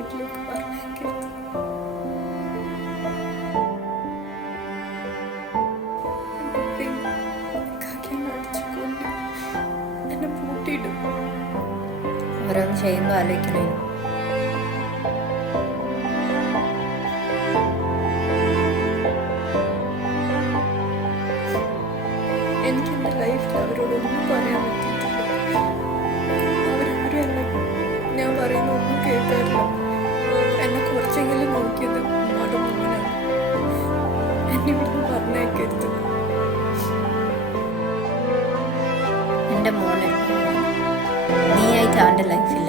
വീട്ടിലേക്ക് പറഞ്ഞേക്കരുത്. എന്നെ പൂട്ടിയിടും. ഓരോന്ന് ചെയ്യുമ്പോൾ ആലോചിക്കണേ. എനിക്ക് എൻ്റെ ലൈഫിൽ അവരോടൊന്നും പറയാൻ പറ്റിയിട്ടില്ല. അവരാരും എന്നെ ഞാൻ പറയുന്ന ഒന്നും കേൾക്കാറില്ല. എന്നെ കുറച്ചെങ്കിലും നോക്കിയത് ഉമ്മയുടെ മോനാണ്. എന്നെ ഇവിടുന്ന് പറഞ്ഞേക്കരുത്. എൻ്റെ മോനെ നീ ആയിട്ട് അവൻ്റെ ലൈഫിൽ